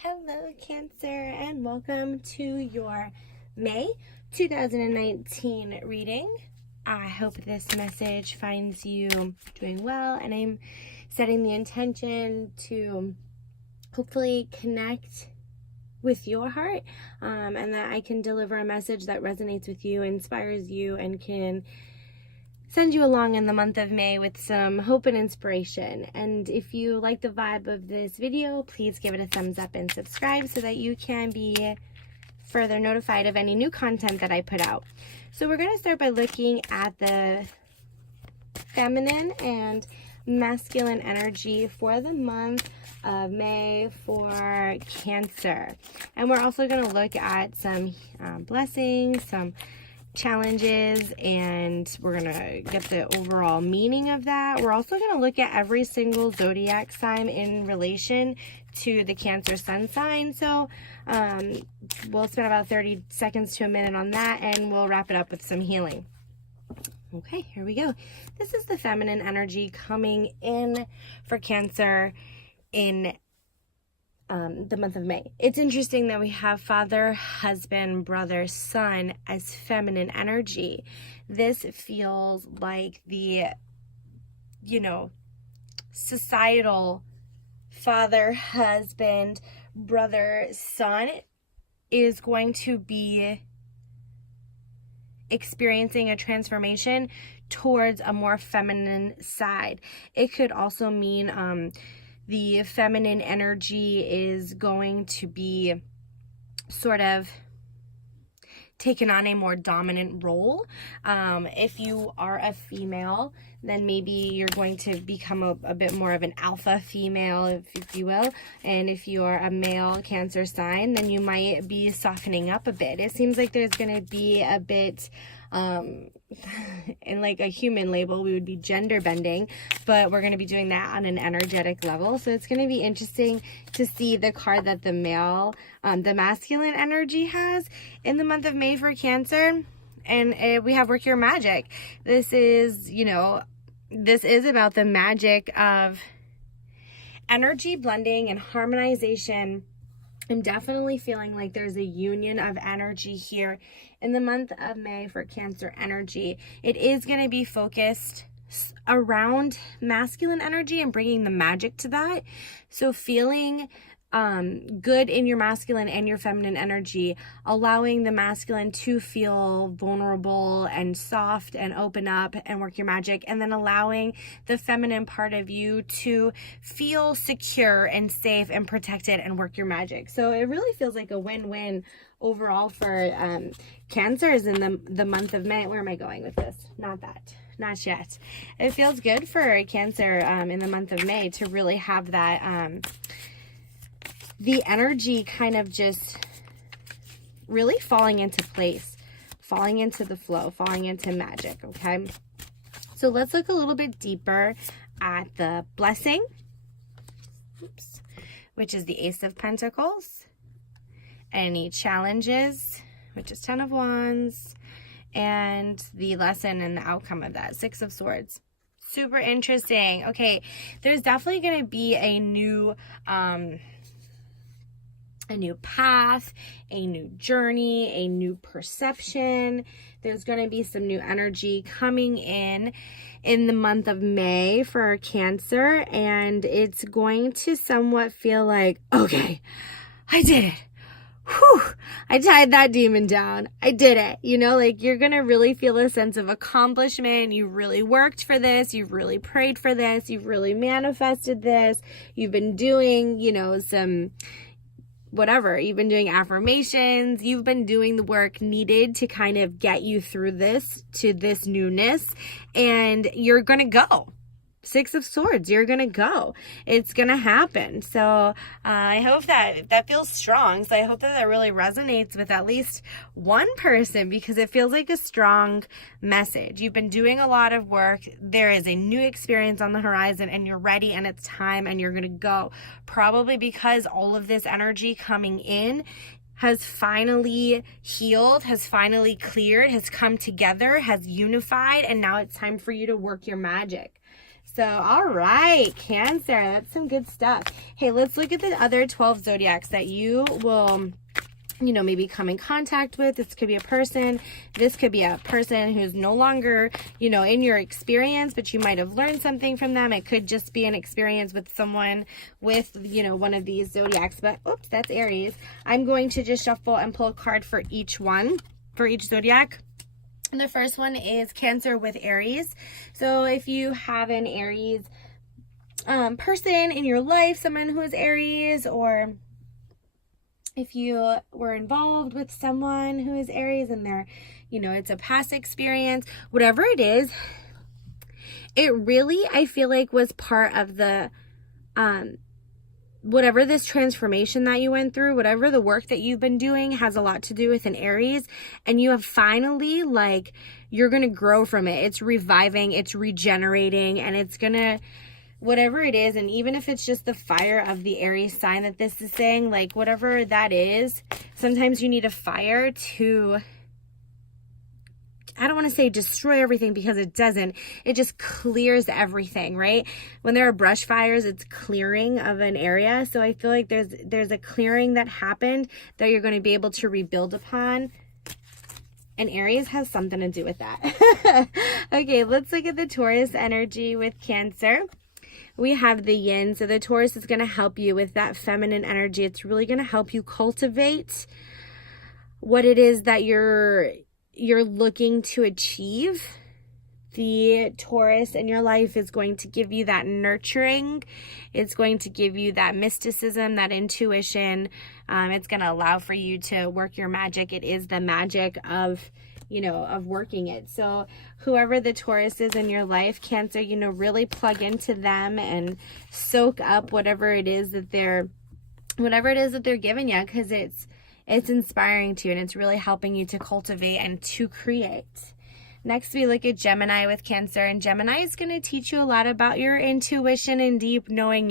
Hello, Cancer, and welcome to your May 2019 reading. I hope this message finds you doing well, and I'm setting the intention to hopefully connect with your heart, and that I can deliver a message that resonates with you, inspires you, and can send you along in the month of May with some hope and inspiration. And if you like the vibe of this video, please give it a thumbs up and subscribe so that you can be further notified of any new content that I put out. So we're going to start by looking at the feminine and masculine energy for the month of May for Cancer. And we're also going to look at some blessings, some challenges, and we're gonna get the overall meaning of that. We're also going to look at every single zodiac sign in relation to the Cancer sun sign. So we'll spend about 30 seconds to a minute on that, and we'll wrap it up with some healing. Okay, here we go. This is the feminine energy coming in for Cancer in the month of May. It's interesting that we have father, husband, brother, son as feminine energy. This feels like the, societal father, husband, brother, son is going to be experiencing a transformation towards a more feminine side. It could also mean the feminine energy is going to be sort of taken on a more dominant role. If you are a female, then maybe you're going to become a bit more of an alpha female, if you will. And if you are a male Cancer sign, then you might be softening up a bit. It seems like there's going to be a bit, in like a human label, we would be gender bending, but we're going to be doing that on an energetic level. So it's going to be interesting to see the card that the masculine energy has in the month of May for Cancer. And we have Work Your Magic. This is, this is about the magic of energy blending and harmonization. I'm definitely feeling like there's a union of energy here in the month of May for Cancer energy. It is going to be focused around masculine energy and bringing the magic to that. So feeling good in your masculine and your feminine energy, allowing the masculine to feel vulnerable and soft and open up and work your magic, and then allowing the feminine part of you to feel secure and safe and protected and work your magic. So it really feels like a win-win overall for Cancers in the month of May. Where am I going with this? Not yet. It feels good for Cancer in the month of May to really have that the energy kind of just really falling into place, falling into the flow, falling into magic, okay? So let's look a little bit deeper at the blessing, which is the Ace of Pentacles, any challenges, which is 10 of Wands, and the lesson and the outcome of that, 6 of Swords. Super interesting. Okay, there's definitely going to be a new path, a new journey, a new perception. There's going to be some new energy coming in the month of May for Cancer, and it's going to somewhat feel like, okay, I did it. Whew, I tied that demon down. I did it. Like you're going to really feel a sense of accomplishment. You really worked for this. You've really prayed for this. You've really manifested this. You've been doing, some whatever, you've been doing affirmations, you've been doing the work needed to kind of get you through this, to this newness, and you're gonna go. 6 of Swords, you're gonna go. It's gonna happen. So I hope that feels strong. So I hope that really resonates with at least one person, because it feels like a strong message. You've been doing a lot of work. There is a new experience on the horizon, and you're ready, and it's time, and you're gonna go. Probably because all of this energy coming in has finally healed, has finally cleared, has come together, has unified, and now it's time for you to work your magic. So, all right, Cancer, that's some good stuff. Hey, let's look at the other 12 zodiacs that you will, you know, maybe come in contact with. This could be a person. This could be a person who's no longer, you know, in your experience, but you might have learned something from them. It could just be an experience with someone with, you know, one of these zodiacs. But, oops, that's Aries. I'm going to just shuffle and pull a card for each one, for each zodiac. And the first one is Cancer with Aries. So if you have an Aries person in your life, someone who is Aries, or if you were involved with someone who is Aries and they're, you know, it's a past experience, whatever it is, it really, I feel like, was part of the, whatever this transformation that you went through, whatever the work that you've been doing has a lot to do with an Aries. And you have finally, like, you're going to grow from it. It's reviving, it's regenerating, and it's going to, whatever it is, and even if it's just the fire of the Aries sign that this is saying, like, whatever that is, sometimes you need a fire to, I don't want to say destroy everything, because it doesn't. It just clears everything, right? When there are brush fires, it's clearing of an area. So I feel like there's a clearing that happened that you're going to be able to rebuild upon. And Aries has something to do with that. Okay, let's look at the Taurus energy with Cancer. We have the yin. So the Taurus is going to help you with that feminine energy. It's really going to help you cultivate what it is that you're looking to achieve. The Taurus in your life is going to give you that nurturing. It's going to give you that mysticism, that intuition. It's going to allow for you to work your magic. It is the magic of, you know, of working it. So whoever the Taurus is in your life, Cancer, you know, really plug into them and soak up whatever it is that they're giving you, because it's inspiring to you, and it's really helping you to cultivate and to create. Next, we look at Gemini with Cancer, and Gemini is going to teach you a lot about your intuition and deep knowing,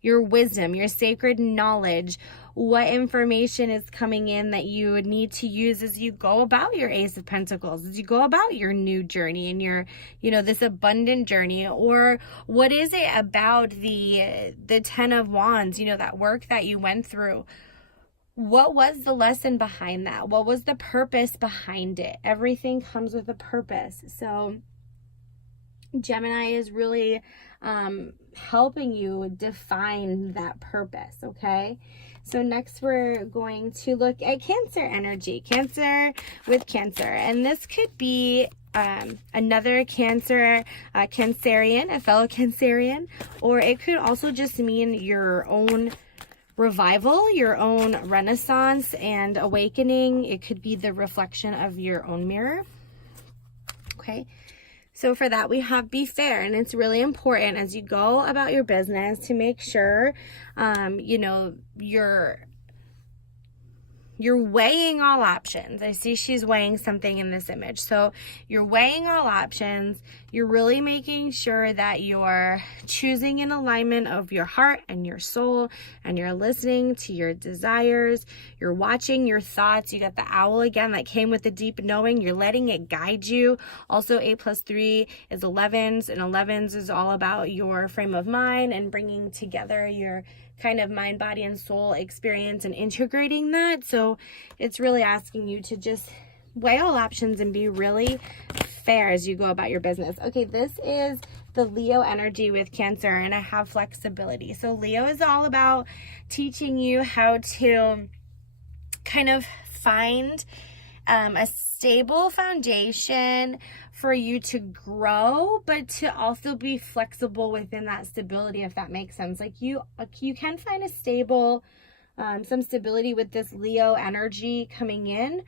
your wisdom, your sacred knowledge, what information is coming in that you would need to use as you go about your Ace of Pentacles, as you go about your new journey and your, you know, this abundant journey. Or what is it about the Ten of Wands, you know, that work that you went through? What was the lesson behind that? What was the purpose behind it? Everything comes with a purpose. So Gemini is really helping you define that purpose, okay? So next we're going to look at Cancer energy. Cancer with Cancer. And this could be another Cancerian, a fellow Cancerian, or it could also just mean your own revival, your own renaissance and awakening. It could be the reflection of your own mirror. Okay, so for that we have be fair, and it's really important as you go about your business to make sure you know, you're weighing all options. I see she's weighing something in this image. So you're weighing all options. You're really making sure that you're choosing in alignment of your heart and your soul, and you're listening to your desires. You're watching your thoughts. You got the owl again that came with the deep knowing. You're letting it guide you. Also, 8 + 3 is 11s, and 11s is all about your frame of mind and bringing together your kind of mind, body, and soul experience and integrating that. So it's really asking you to just weigh all options and be really fair as you go about your business. Okay, this is the Leo energy with Cancer, and I have flexibility. So Leo is all about teaching you how to kind of find a stable foundation for you to grow, but to also be flexible within that stability, if that makes sense. Like you can find a stable, some stability with this Leo energy coming in,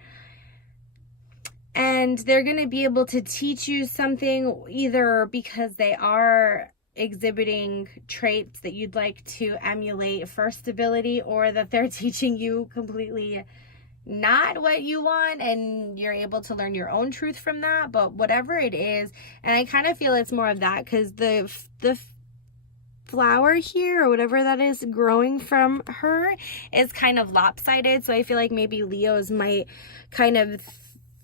and they're going to be able to teach you something either because they are exhibiting traits that you'd like to emulate for stability, or that they're teaching you completely not what you want and you're able to learn your own truth from that. But whatever it is, and I kind of feel it's more of that, because the flower here, or whatever that is growing from her, is kind of lopsided. So I feel like maybe Leos might kind of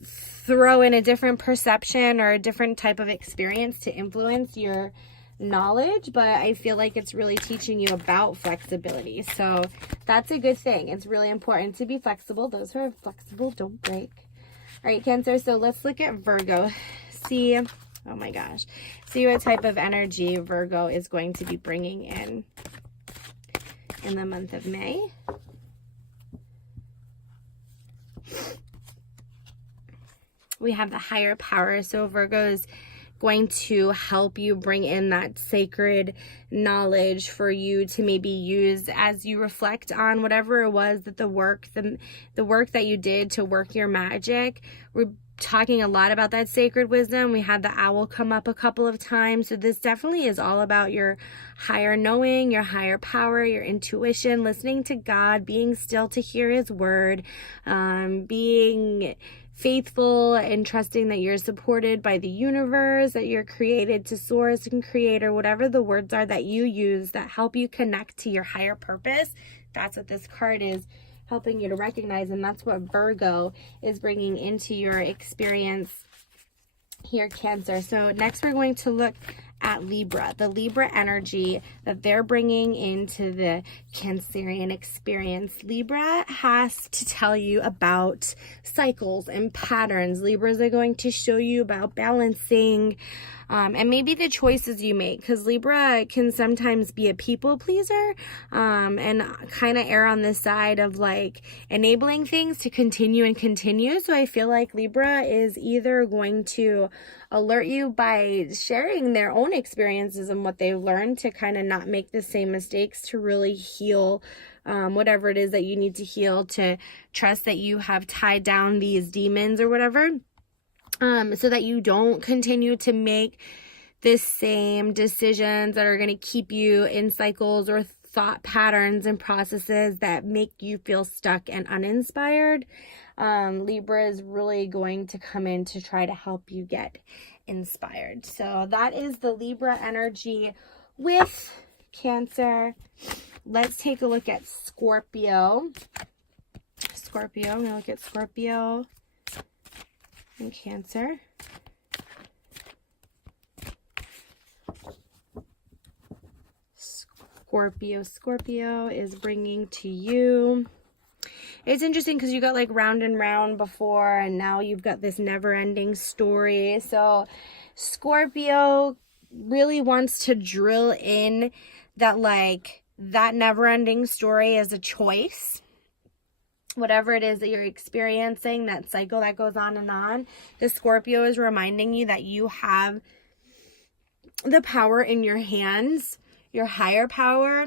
throw in a different perception or a different type of experience to influence knowledge, but I feel like it's really teaching you about flexibility. So that's a good thing. It's really important to be flexible. Those who are flexible don't break. All right, Cancer. So let's look at Virgo. See, oh my gosh. See what type of energy Virgo is going to be bringing in the month of May. We have the higher power. So Virgo is going to help you bring in that sacred knowledge for you to maybe use as you reflect on whatever it was that the work that you did to work your magic. We're talking a lot about that sacred wisdom. We had the owl come up a couple of times. So this definitely is all about your higher knowing, your higher power, your intuition, listening to God, being still to hear his word, being faithful and trusting that you're supported by the universe, that you're created to source and create, or whatever the words are that you use that help you connect to your higher purpose. That's what this card is helping you to recognize, and that's what Virgo is bringing into your experience here, Cancer. So next we're going to look at Libra, the Libra energy that they're bringing into the Cancerian experience. Libra has to tell you about cycles and patterns. Libras are going to show you about balancing and maybe the choices you make, because Libra can sometimes be a people pleaser and kind of err on the side of like enabling things to continue and continue. So I feel like Libra is either going to alert you by sharing their own experiences and what they've learned to kind of not make the same mistakes, to really heal whatever it is that you need to heal, to trust that you have tied down these demons or whatever. So that you don't continue to make the same decisions that are going to keep you in cycles or thought patterns and processes that make you feel stuck and uninspired. Libra is really going to come in to try to help you get inspired. So that is the Libra energy with Cancer. Let's take a look at Scorpio. I'm going to look at Scorpio and Cancer. Scorpio is bringing to you. It's interesting because you got like round and round before, and now you've got this never-ending story. So Scorpio really wants to drill in that like that never-ending story is a choice. Whatever it is that you're experiencing, that cycle that goes on and on, the Scorpio is reminding you that you have the power in your hands, your higher power,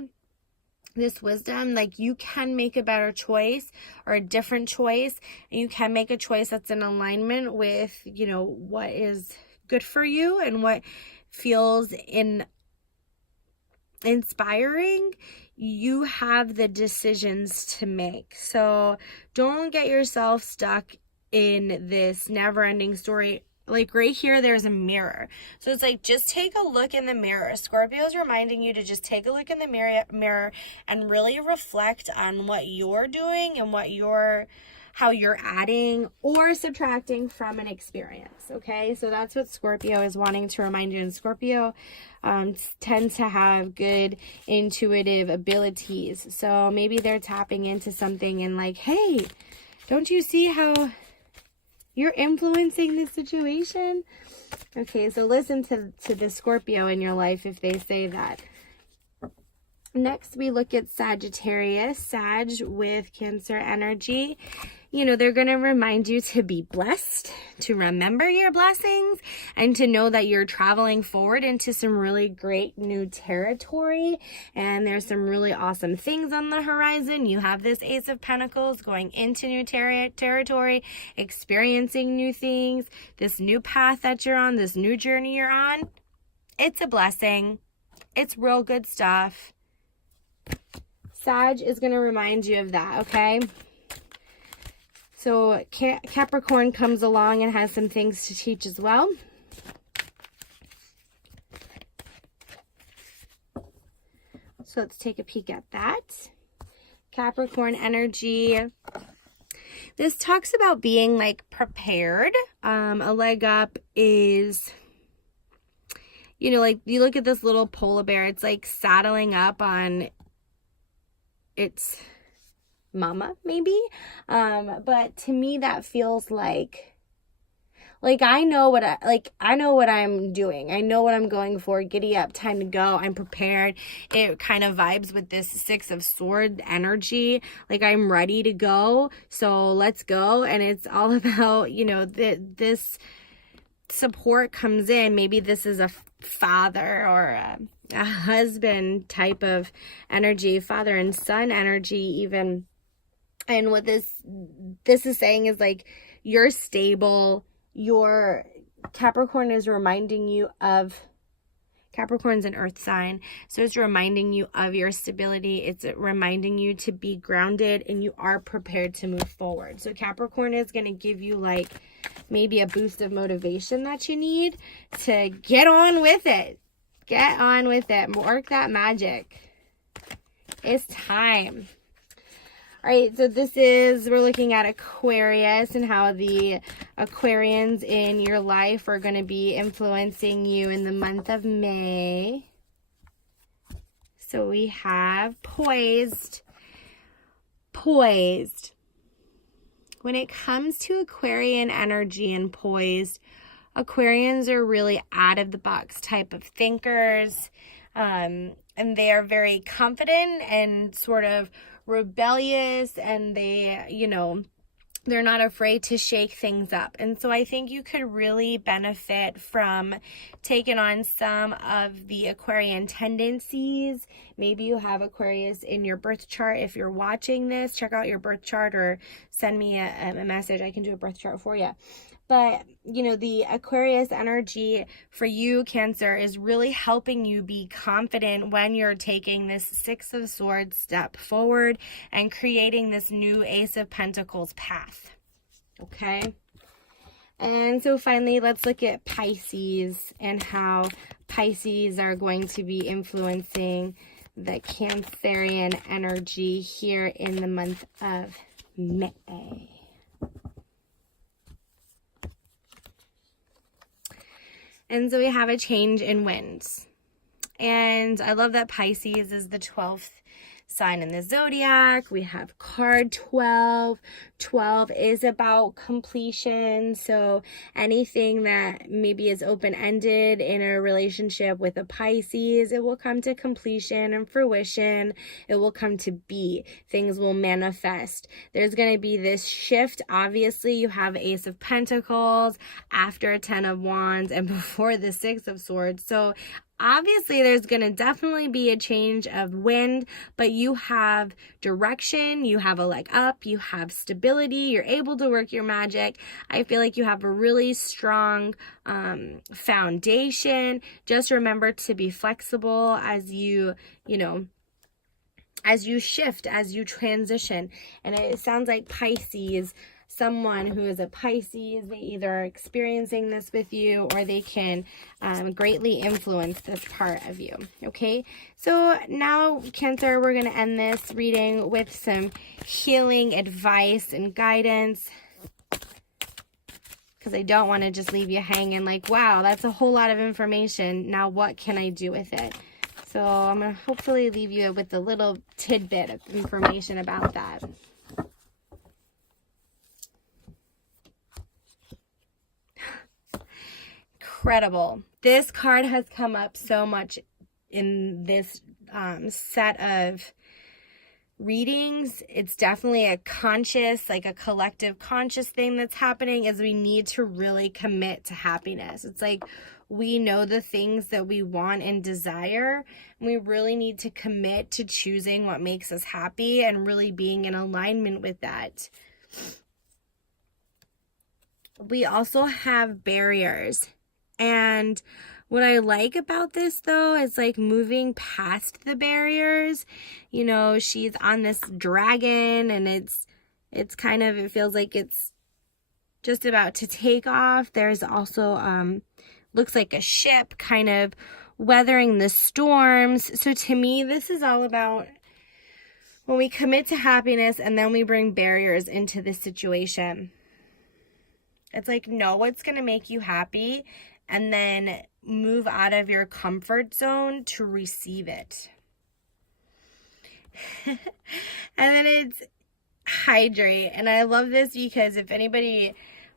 this wisdom. Like you can make a better choice or a different choice, and you can make a choice that's in alignment with, you know, what is good for you and what feels inspiring. You have the decisions to make. So don't get yourself stuck in this never-ending story. Like right here, there's a mirror. So it's like, just take a look in the mirror. Scorpio is reminding you to just take a look in the mirror and really reflect on what you're doing and how you're adding or subtracting from an experience. Okay, so that's what Scorpio is wanting to remind you. And Scorpio tends to have good intuitive abilities. So maybe they're tapping into something and like, hey, don't you see how you're influencing the situation? Okay, so listen to the Scorpio in your life if they say that. Next, we look at Sagittarius, Sag with Cancer energy. You know, they're going to remind you to be blessed, to remember your blessings, and to know that you're traveling forward into some really great new territory. And there's some really awesome things on the horizon. You have this Ace of Pentacles going into new territory, experiencing new things, this new path that you're on, this new journey you're on. It's a blessing. It's real good stuff. Sag is going to remind you of that, okay? So Capricorn comes along and has some things to teach as well. So let's take a peek at that. Capricorn energy. This talks about being like prepared. A leg up is, you know, like you look at this little polar bear, it's like saddling up on its mama, maybe. But to me, that feels like I know what I know what I'm doing. I know what I'm going for. Giddy up, time to go. I'm prepared. It kind of vibes with this Six of Swords energy. Like I'm ready to go. So let's go. And it's all about, you know, this support comes in. Maybe this is a father or a husband type of energy, father and son energy even. And what this is saying is like, you're stable. Your Capricorn is reminding you of, Capricorn's an earth sign, so it's reminding you of your stability. It's reminding you to be grounded and you are prepared to move forward. So Capricorn is going to give you like maybe a boost of motivation that you need to get on with it. Get on with it. Work that magic. It's time. All right, so we're looking at Aquarius and how the Aquarians in your life are going to be influencing you in the month of May. So we have poised. Poised. When it comes to Aquarian energy and poised, Aquarians are really out of the box type of thinkers. And they are very confident and sort of rebellious, and they, you know, they're not afraid to shake things up. And so I think you could really benefit from taking on some of the Aquarian tendencies. Maybe you have Aquarius in your birth chart. If you're watching this, check out your birth chart or send me a message. I can do a birth chart for you. But, you know, the Aquarius energy for you, Cancer, is really helping you be confident when you're taking this Six of Swords step forward and creating this new Ace of Pentacles path. Okay? And so finally, let's look at Pisces and how Pisces are going to be influencing the Cancerian energy here in the month of May. And so we have a change in winds. And I love that Pisces is the 12th sign in the zodiac. We have card 12. 12 is about completion. So anything that maybe is open-ended in a relationship with a Pisces, it will come to completion and fruition. It will come to be. Things will manifest. There's going to be this shift. Obviously, you have Ace of Pentacles after 10 of Wands and before the Six of Swords. So obviously, there's going to definitely be a change of wind, but you have direction, you have a leg up, you have stability, you're able to work your magic. I feel like you have a really strong foundation. Just remember to be flexible as you shift, as you transition. And it sounds like Pisces, someone who is a Pisces, they either are experiencing this with you or they can greatly influence this part of you. Okay, so now, Cancer, we're going to end this reading with some healing advice and guidance, because I don't want to just leave you hanging like, wow, that's a whole lot of information. Now what can I do with it? So I'm going to hopefully leave you with a little tidbit of information about that. Incredible. This card has come up so much in this set of readings. It's definitely a conscious, like a collective conscious thing that's happening, is we need to really commit to happiness. It's like we know the things that we want and desire, and we really need to commit to choosing what makes us happy and really being in alignment with that. We also have barriers. And what I like about this, though, is like moving past the barriers. You know, she's on this dragon, and it's kind of, it feels like it's just about to take off. There's also, looks like a ship kind of weathering the storms. So to me, this is all about when we commit to happiness and then we bring barriers into the situation. It's like, know what's going to make you happy, and then move out of your comfort zone to receive it. And then it's hydrate. And I love this because if anybody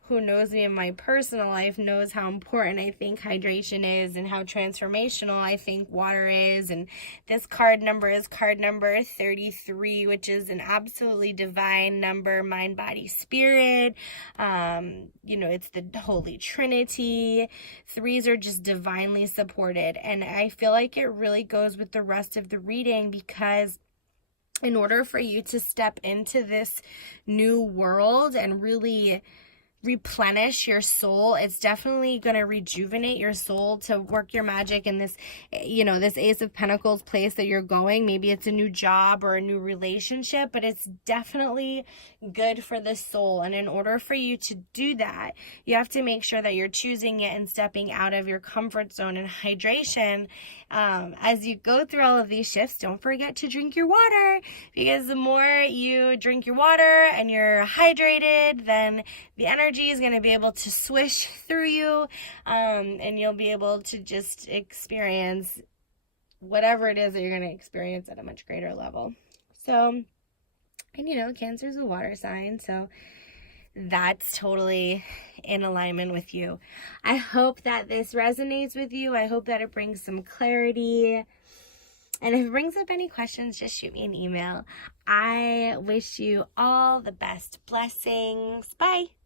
who knows me in my personal life knows how important I think hydration is and how transformational I think water is. And this card number is card number 33, which is an absolutely divine number, mind, body, spirit. You know, it's the Holy Trinity. Threes are just divinely supported. And I feel like it really goes with the rest of the reading, because in order for you to step into this new world and really replenish your soul, it's definitely going to rejuvenate your soul to work your magic in this, you know, this Ace of Pentacles place that you're going. Maybe it's a new job or a new relationship, but it's definitely good for the soul. And in order for you to do that, you have to make sure that you're choosing it and stepping out of your comfort zone. And hydration, as you go through all of these shifts, don't forget to drink your water, because the more you drink your water and you're hydrated, then the energy is going to be able to swish through you, and you'll be able to just experience whatever it is that you're going to experience at a much greater level. So, and you know, Cancer is a water sign, so that's totally in alignment with you. I hope that this resonates with you. I hope that it brings some clarity. And if it brings up any questions, just shoot me an email. I wish you all the best blessings. Bye.